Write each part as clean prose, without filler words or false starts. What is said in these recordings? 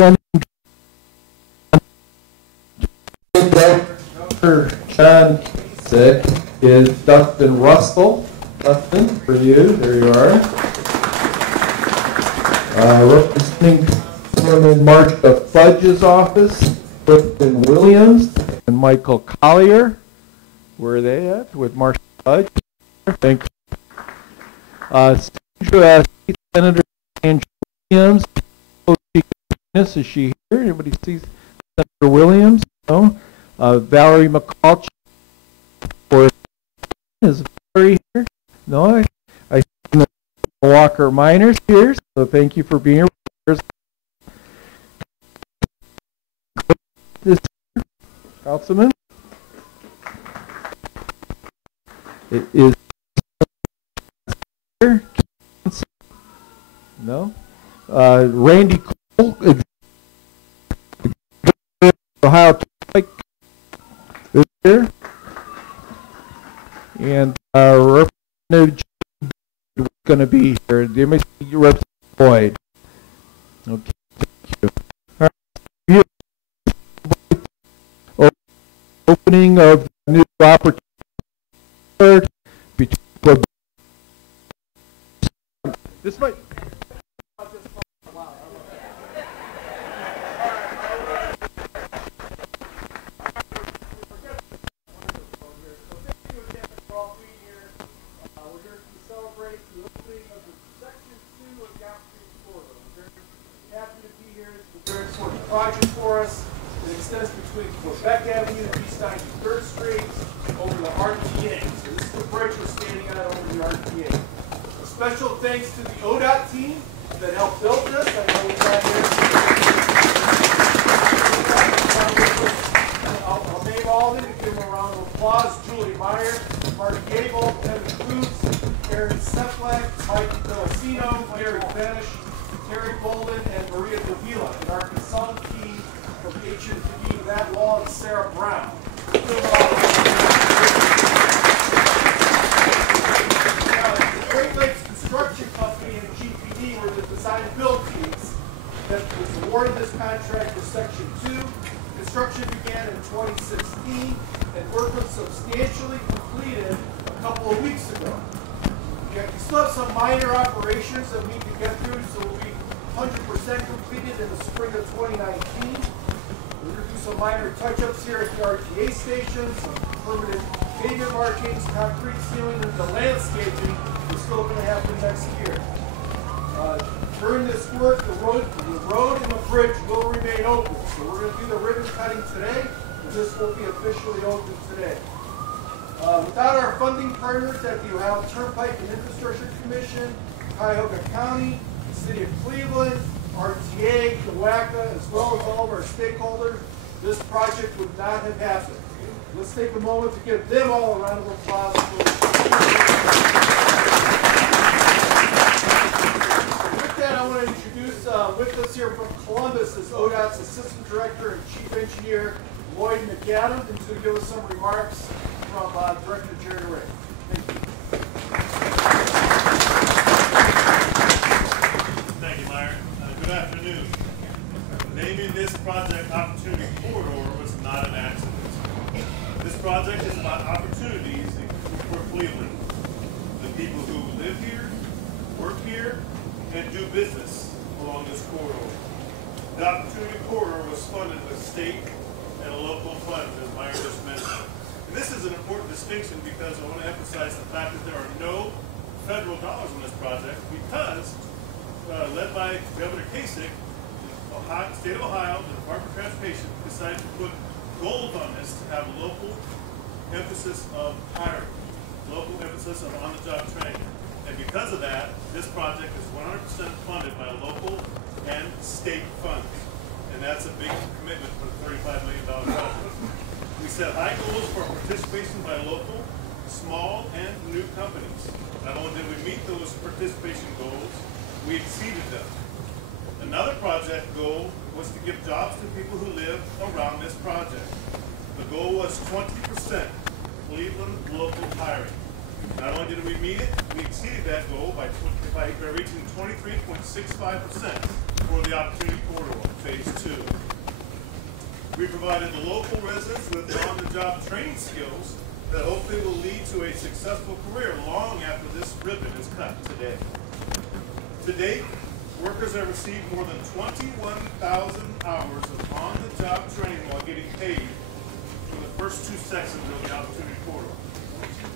Dr. John Kasich is Dustin Russell. Dustin, for you, there you are. Representing Chairman Marcia Fudge's office, Clifton Williams and Michael Collier. Where are they at? With Marcia Fudge. Thank you. State Senator Andrew Williams. Is she here? Anybody sees Senator Williams? No. Valerie McCall is Valerie here? No, I see Walker Miners here, so thank you for being here. This Councilman. It is here. No. Randy Cole, Ohio is here, and Representative is going to be here. The Representative Boyd. Okay, thank you. All right. Opening of the new opportunity between this might. Project for us. It extends between Quebec Avenue and East 93rd Street over the RTA. So this is the bridge we're standing on over the RTA. A special thanks to the ODOT team that helped build this. I know we got here. I'll name all of them and give them a round of applause. Julie Meyer, Mark Gable, Kevin Cruz, Aaron Seplak, Mike Filipino, Gary Benish, Terry Bolden, and Maria Davila, and our consultant team from H&P, Matt Law, and Sarah Brown. The Great Lakes Construction Company and GPD were the design and build teams that was awarded this contract for Section 2. Construction began in 2016, and work was substantially completed a couple of weeks ago. We still have some minor operations that we need to get through, so we'll be 100% completed in the spring of 2019. We're going to do some minor touch-ups here at the RTA station, some permanent pavement markings, concrete ceiling, and the landscaping is still going to happen next year. During this work, the road and the bridge will remain open. So we're going to do the ribbon cutting today, and this will be officially open today. Without our funding partners at the Ohio Turnpike and Infrastructure Commission, Cuyahoga County, the City of Cleveland, RTA, WACA, as well as all of our stakeholders, this project would not have happened. Let's take a moment to give them all a round of applause. With that, I want to introduce with us here from Columbus is ODOT's Assistant Director and Chief Engineer, Lloyd McAdam, and to give us some remarks from Director Jerry Ray. Thank you. Thank you, Meyer. Good afternoon. Naming this project Opportunity Corridor was not an accident. This project is about opportunities for Cleveland, the people who live here, work here, and do business along this corridor. The Opportunity Corridor was funded with state and local funds, as Meyer just mentioned. And this is an important distinction because I want to emphasize the fact that there are no federal dollars on this project because, led by Governor Kasich, the state of Ohio, the Department of Transportation decided to put gold on this to have local emphasis of hiring, local emphasis of on-the-job training. And because of that, this project is 100% funded by local and state funds. And that's a big commitment for a $35 million project. We set high goals for participation by local, small, and new companies. Not only did we meet those participation goals, we exceeded them. Another project goal was to give jobs to people who live around this project. The goal was 20% Cleveland local hiring. Not only did we meet it, we exceeded that goal by reaching 23.65% for the Opportunity Corridor, Phase 2. We provided the local residents with on-the-job training skills that hopefully will lead to a successful career long after this ribbon is cut today. To date, workers have received more than 21,000 hours of on-the-job training while getting paid for the first two sections of the Opportunity Corridor.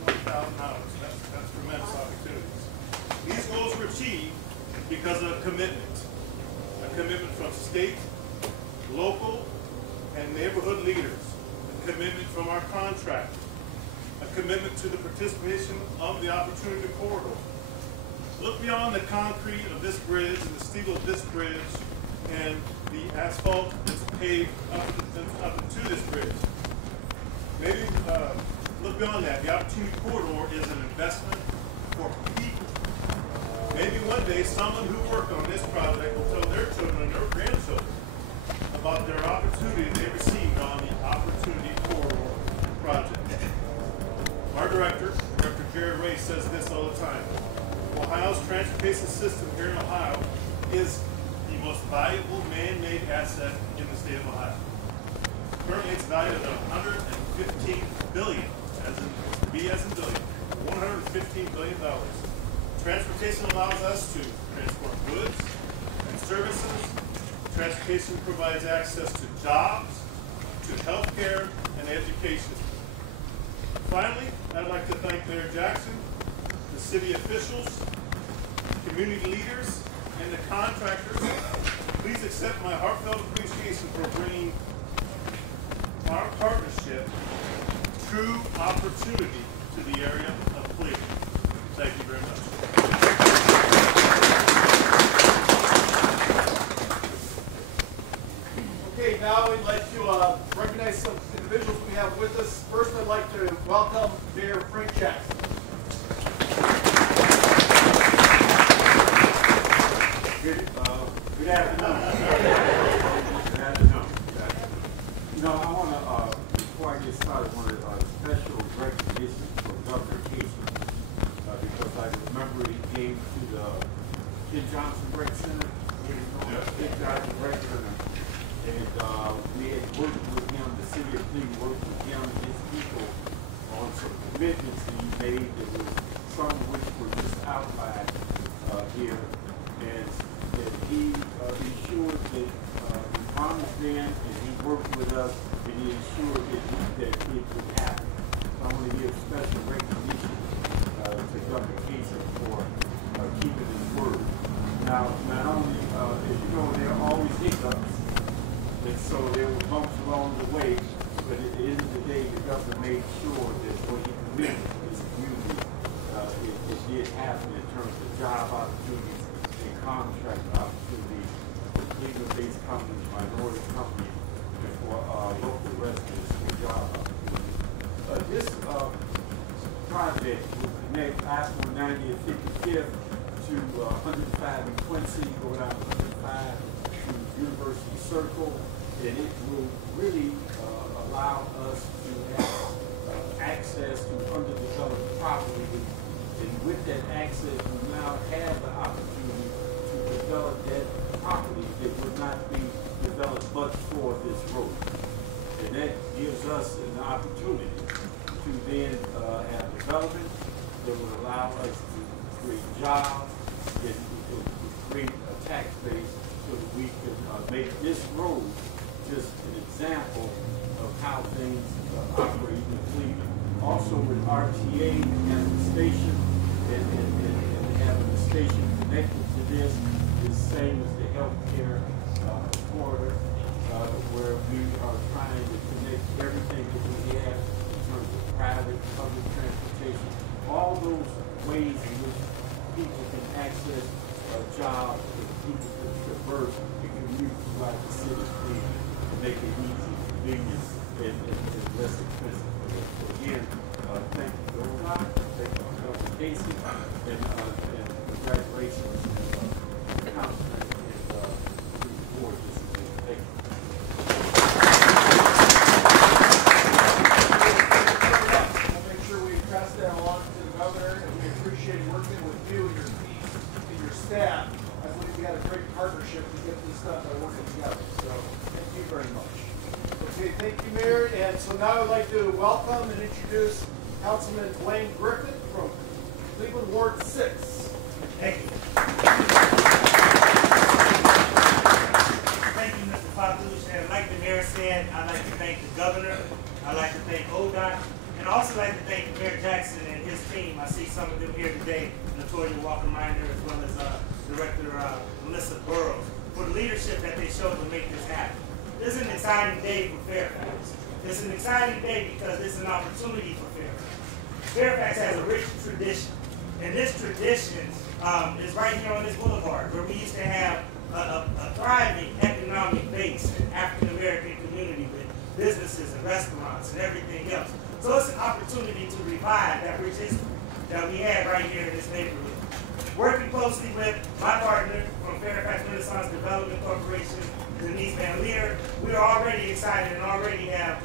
21,000 hours. That's tremendous opportunities. These goals were achieved because of a commitment from state, local, and neighborhood leaders, a commitment from our contractors, a commitment to the participation of the Opportunity Corridor. Look beyond the concrete of this bridge and the steel of this bridge and the asphalt that's paved up to this bridge. Maybe look beyond that. The Opportunity Corridor is an investment for people. Maybe one day someone who worked on this project will tell their children and their grandchildren about their opportunity they received on the Opportunity Corridor project. Our director, Dr. Jared Ray, says this all the time. Ohio's transportation system here in Ohio is the most valuable man-made asset in the state of Ohio. Currently, it's valued at $115 billion, as in B as in billion, $115 billion. Transportation allows us to transport goods and services. Transportation provides access to jobs, to health care, and education. Finally, I'd like to thank Mayor Jackson, the city officials, community leaders, and the contractors. Please accept my heartfelt appreciation for bringing our partnership true opportunity to the area of Cleveland. Thank you very much. Okay, now we'd like to recognize some individuals we have with us. First, I'd like to welcome Mayor Frank Jackson. Good afternoon. Good afternoon. You know, I want to, before I get started, I want a special recognition for Governor Casey because I remember he came to the Kid Johnson Rec Center, Kid Johnson Rec Center, and we had worked with him, the city of Cleveland worked with him and his people on some commitments that he made that was some of which were just outlined here. And he ensured that we promised them, and he worked with us, and he ensured that it would happen. So I want to give special recognition to Governor Casey for keeping his word. Now, not only, as you know, there are always hiccups, and so there were bumps along the way, but at the end of the day, the governor made sure that what he committed to his community, it did happen in terms of job opportunities, contract opportunities for Cleveland-based companies, minority companies, and for local residents for job opportunities. This project will connect I-490 and 55th to 105 and Quincy, go down 105 to University Circle, and it will really allow us to have access to underdeveloped property, and with that access, we now have the opportunity develop that property that would not be developed but for this road. And that gives us an opportunity to then have development that would allow us to create jobs, and to create a tax base so that we can make this road just an example of how things operate in Cleveland. Also with RTA and the station and having the station connected to this, is the same as the healthcare corridor, where we are trying to connect everything that we have in terms of private, public transportation, all those ways in which people can access jobs, and people can traverse and commute throughout the city of Cleveland to make it easy, convenient, and less expensive for them. So again, thank you, Governor. Thank you, Governor Casey, and congratulations. We'll make sure we pass that along to the governor. got a great partnership to get this done by working together. So thank you very much. Okay, thank you, Mayor. And so now I'd like to welcome and introduce Councilman Blaine Griffin from Cleveland Ward 6. Thank you. Thank you, Mr. Papuch. And like the mayor said, I'd like to thank the governor. I'd like to thank ODOT. And I'd also like to thank Mayor Jackson and his team. I see some of them here today, Latoya Walker-Miner, as well as Director Melissa Burrows, for the leadership that they showed to make this happen. This is an exciting day for Fairfax. It's an exciting day because it's an opportunity for Fairfax. Fairfax has a rich tradition, and this tradition is right here on this boulevard, where we used to have a thriving economic base and African-American community with businesses and restaurants and everything else. So it's an opportunity to revive that rich history that we have right here in this neighborhood. Working closely with my partner from Fairfax Renaissance Development Corporation, Denise Van Leer, we are already excited and already have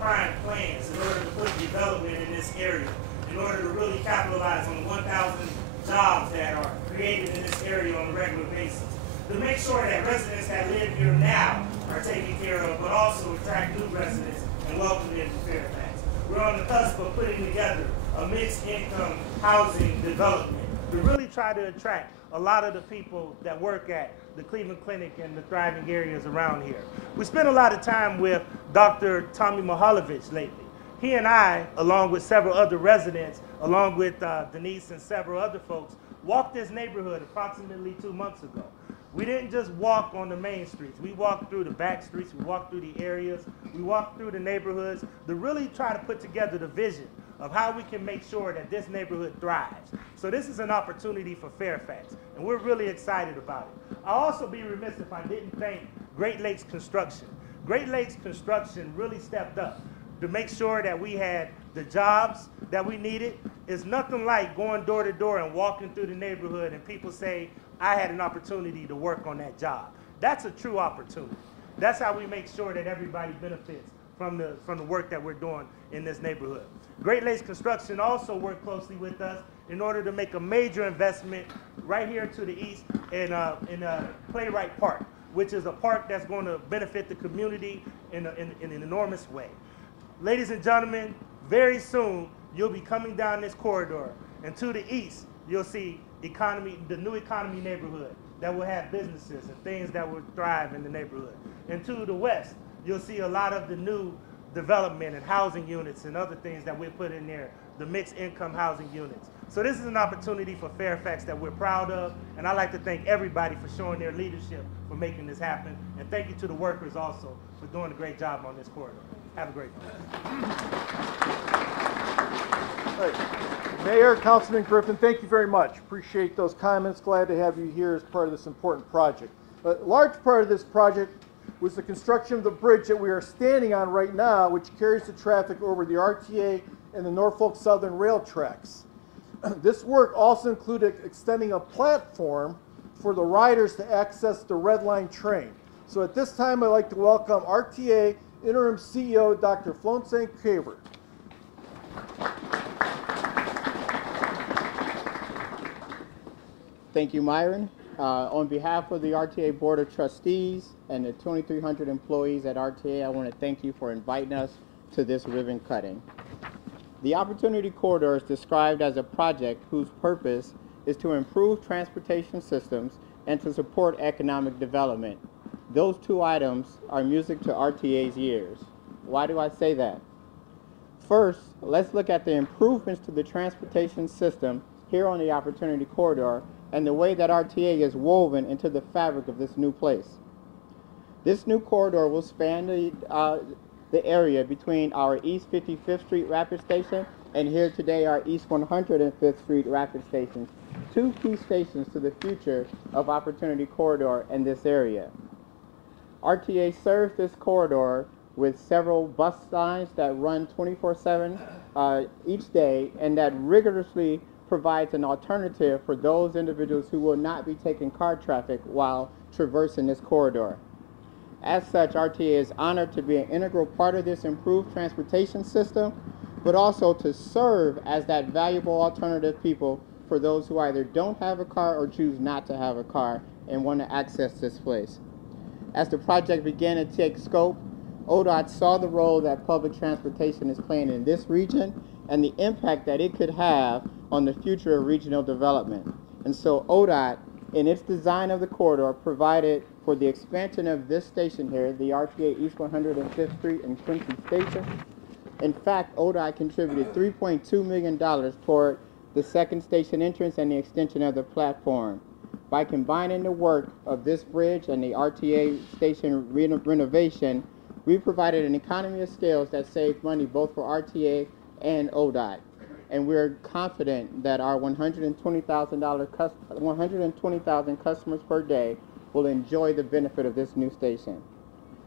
prime plans in order to put development in this area, in order to really capitalize on the 1,000 jobs that are created in this area on a regular basis. To make sure that residents that live here now are taken care of, but also attract new residents and welcome them to Fairfax. We're on the cusp of putting together a mixed income housing development to really try to attract a lot of the people that work at the Cleveland Clinic and the thriving areas around here. We spent a lot of time with Dr. Tommy Mihaljevic lately. He and I, along with several other residents, along with Denise and several other folks, walked this neighborhood approximately 2 months ago. We didn't just walk on the main streets. We walked through the back streets. We walked through the areas. We walked through the neighborhoods to really try to put together the vision of how we can make sure that this neighborhood thrives. So this is an opportunity for Fairfax, and we're really excited about it. I'll also be remiss if I didn't thank Great Lakes Construction. Great Lakes Construction really stepped up to make sure that we had the jobs that we needed. It's nothing like going door to door and walking through the neighborhood and people say, I had an opportunity to work on that job. That's a true opportunity. That's how we make sure that everybody benefits from the work that we're doing in this neighborhood. Great Lakes Construction also worked closely with us in order to make a major investment right here to the east in Playwright Park, which is a park that's going to benefit the community in an enormous way. Ladies and gentlemen, very soon you'll be coming down this corridor, and to the east you'll see the new economy neighborhood that will have businesses and things that will thrive in the neighborhood. And to the west, you'll see a lot of the new development and housing units and other things that we put in there, the mixed income housing units. So this is an opportunity for Fairfax that we're proud of, and I'd like to thank everybody for showing their leadership for making this happen, and thank you to the workers also for doing a great job on this corridor. Have a great night. All right. Mayor, Councilman Griffin, thank you very much. Appreciate those comments. Glad to have you here as part of this important project. A large part of this project was the construction of the bridge that we are standing on right now, which carries the traffic over the RTA and the Norfolk Southern rail tracks. This work also included extending a platform for the riders to access the Red Line train. So at this time, I'd like to welcome RTA Interim CEO, Dr. Flown St. Caver. Thank you, Myron. On behalf of the RTA Board of Trustees and the 2,300 employees at RTA, I want to thank you for inviting us to this ribbon cutting. The Opportunity Corridor is described as a project whose purpose is to improve transportation systems and to support economic development. Those two items are music to RTA's ears. Why do I say that? First, let's look at the improvements to the transportation system here on the Opportunity Corridor and the way that RTA is woven into the fabric of this new place. This new corridor will span the area between our East 55th Street Rapid Station and here today our East 105th Street Rapid Stations, two key stations to the future of Opportunity Corridor in this area. RTA serves this corridor with several bus signs that run 24/7 each day and that rigorously provides an alternative for those individuals who will not be taking car traffic while traversing this corridor. As such, RTA is honored to be an integral part of this improved transportation system, but also to serve as that valuable alternative people for those who either don't have a car or choose not to have a car and want to access this place. As the project began to take scope, ODOT saw the role that public transportation is playing in this region and the impact that it could have on the future of regional development. And so ODOT, in its design of the corridor, provided for the expansion of this station here, the RTA East 105th Street and Quincy Station. In fact, ODOT contributed $3.2 million toward the second station entrance and the extension of the platform. By combining the work of this bridge and the RTA station renovation, we provided an economy of scales that saved money both for RTA and ODOT. And we're confident that our 120,000 customers per day will enjoy the benefit of this new station.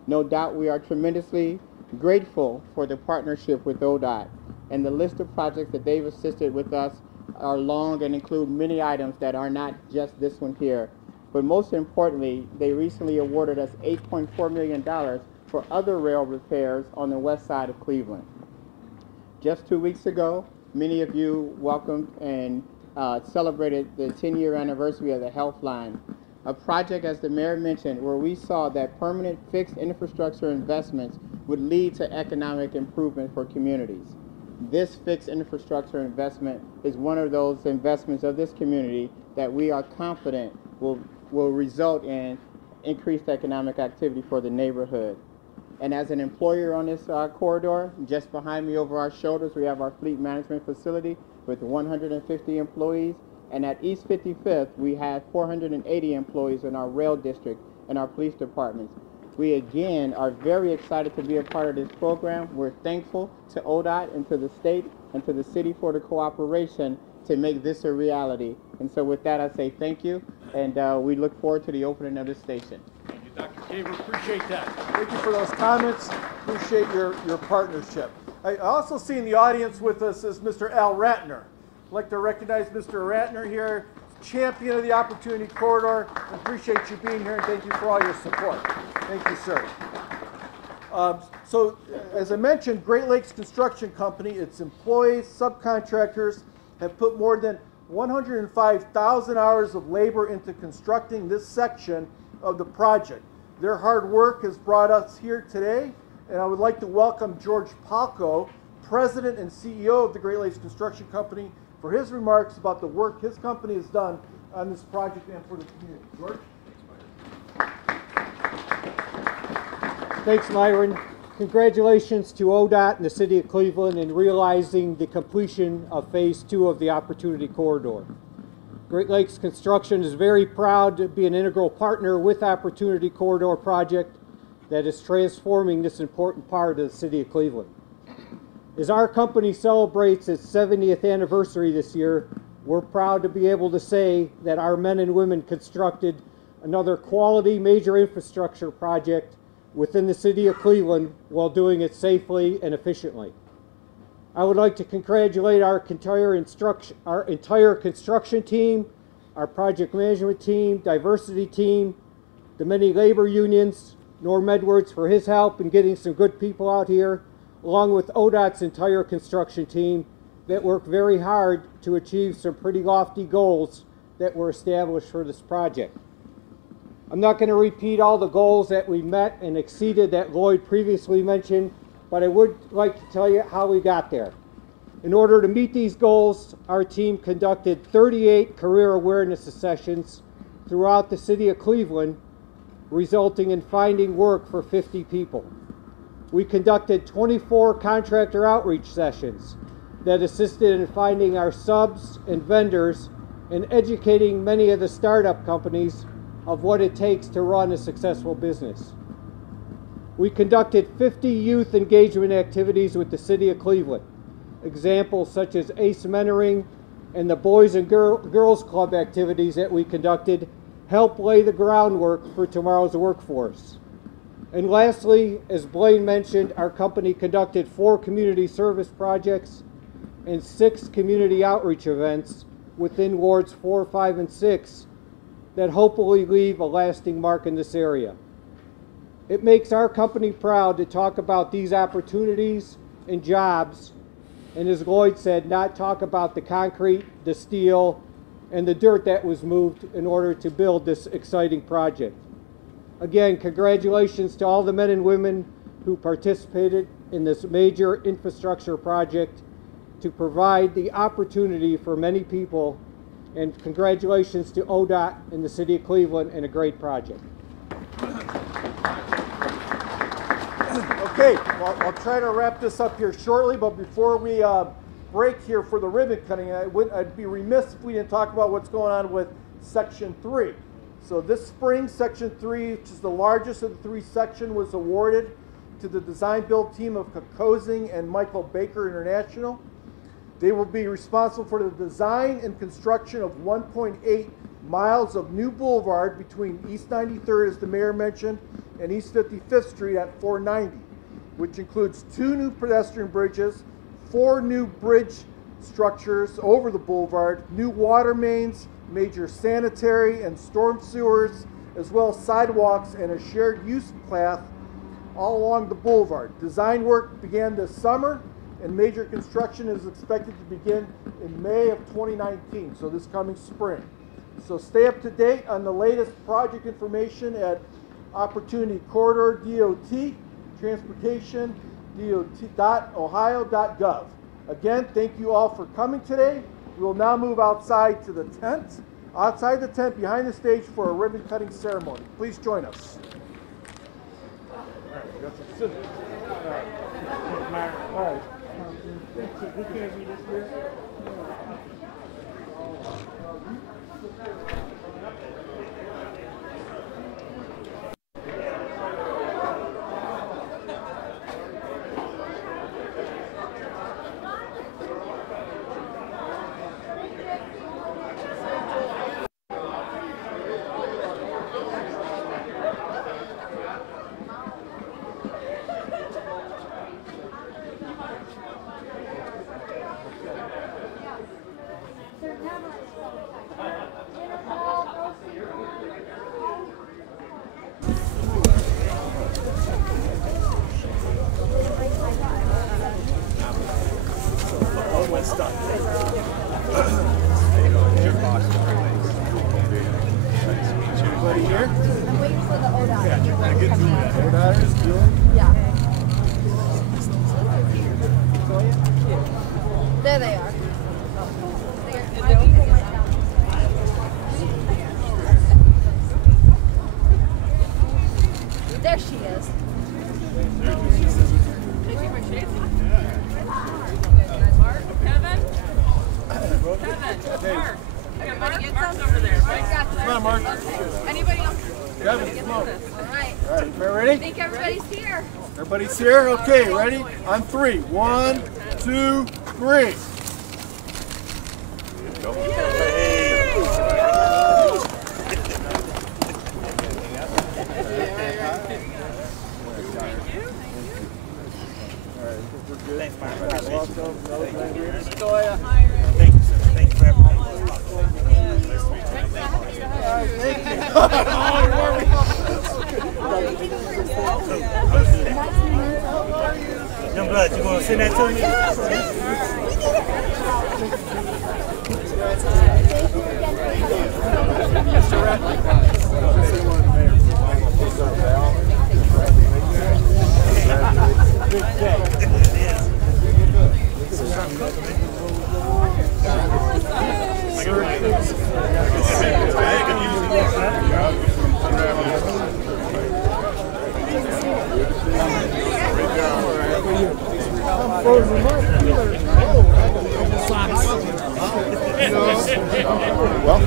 No doubt we are tremendously grateful for the partnership with ODOT, and the list of projects that they've assisted with us are long and include many items that are not just this one here. But most importantly, they recently awarded us $8.4 million for other rail repairs on the west side of Cleveland. Just 2 weeks ago, many of you welcomed and celebrated the 10-year anniversary of the Health Line, a project, as the mayor mentioned, where we saw that permanent fixed infrastructure investments would lead to economic improvement for communities. This fixed infrastructure investment is one of those investments of this community that we are confident will result in increased economic activity for the neighborhood. And as an employer on this corridor, just behind me over our shoulders, we have our fleet management facility with 150 employees. And at East 55th, we have 480 employees in our rail district and our police departments. We again are very excited to be a part of this program. We're thankful to ODOT and to the state and to the city for the cooperation to make this a reality. And so with that, I say thank you, and we look forward to the opening of this station. Thank you, Dr. Caver. Appreciate that. Thank you for those comments. Appreciate your partnership. I also see in the audience with us is Mr. Al Ratner. I'd like to recognize Mr. Ratner here, champion of the Opportunity Corridor. I appreciate you being here, and thank you for all your support. Thank you, sir. So, as I mentioned, Great Lakes Construction Company, its employees, subcontractors, have put more than 105,000 hours of labor into constructing this section of the project. Their hard work has brought us here today, and I would like to welcome George Palco, President and CEO of the Great Lakes Construction Company, for his remarks about the work his company has done on this project and for the community. George? Thanks, Myron. Congratulations to ODOT and the City of Cleveland in realizing the completion of Phase 2 of the Opportunity Corridor. Great Lakes Construction is very proud to be an integral partner with Opportunity Corridor project that is transforming this important part of the City of Cleveland. As our company celebrates its 70th anniversary this year, we're proud to be able to say that our men and women constructed another quality major infrastructure project within the City of Cleveland while doing it safely and efficiently. I would like to congratulate our entire construction team, our project management team, diversity team, the many labor unions, Norm Edwards for his help in getting some good people out here, along with ODOT's entire construction team that worked very hard to achieve some pretty lofty goals that were established for this project. I'm not going to repeat all the goals that we met and exceeded that Lloyd previously mentioned, but I would like to tell you how we got there. In order to meet these goals, our team conducted 38 career awareness sessions throughout the City of Cleveland, resulting in finding work for 50 people. We conducted 24 contractor outreach sessions that assisted in finding our subs and vendors and educating many of the startup companies of what it takes to run a successful business. We conducted 50 youth engagement activities with the City of Cleveland. Examples such as ACE mentoring and the Boys and Girls Club activities that we conducted help lay the groundwork for tomorrow's workforce. And lastly, as Blaine mentioned, our company conducted 4 community service projects and 6 community outreach events within wards 4, 5, and 6 that hopefully leave a lasting mark in this area. It makes our company proud to talk about these opportunities and jobs, and as Lloyd said, not talk about the concrete, the steel, and the dirt that was moved in order to build this exciting project. Again, congratulations to all the men and women who participated in this major infrastructure project to provide the opportunity for many people, and congratulations to ODOT and the City of Cleveland and a great project. Okay, well, I'll try to wrap this up here shortly, but before we break here for the ribbon cutting, I'd be remiss if we didn't talk about what's going on with Section 3. So this spring, Section 3, which is the largest of the three sections, was awarded to the design-build team of Kokosing and Michael Baker International. They will be responsible for the design and construction of 1.8 miles of new boulevard between East 93rd, as the mayor mentioned, and East 55th Street at 490, which includes 2 new pedestrian bridges, 4 new bridge structures over the boulevard, new water mains, major sanitary and storm sewers, as well as sidewalks and a shared use path all along the boulevard. Design work began this summer, and major construction is expected to begin in May of 2019, so this coming spring. So stay up to date on the latest project information at Opportunity Corridor DOT, Transportation, dot.ohio.gov. Again, thank you all for coming today. We will now move outside to the tent, behind the stage for a ribbon cutting ceremony. Please join us. All right, we got some scissors. All right. Who can't read this here? Everybody here? I'm waiting for the ODOT. Yeah. There they are. There she is. Hey. Mark. Everybody get some? Over there. Come on, Mark. Okay. Anybody else? Kevin, come on. All right. All right, everybody ready? I think everybody's here. Everybody's here? Okay, ready? On 3. 1, 2, 3. Thanks, Mark. Welcome. Thank you, sir. Thank you for everything. Young blood, you gonna send that to me? Well,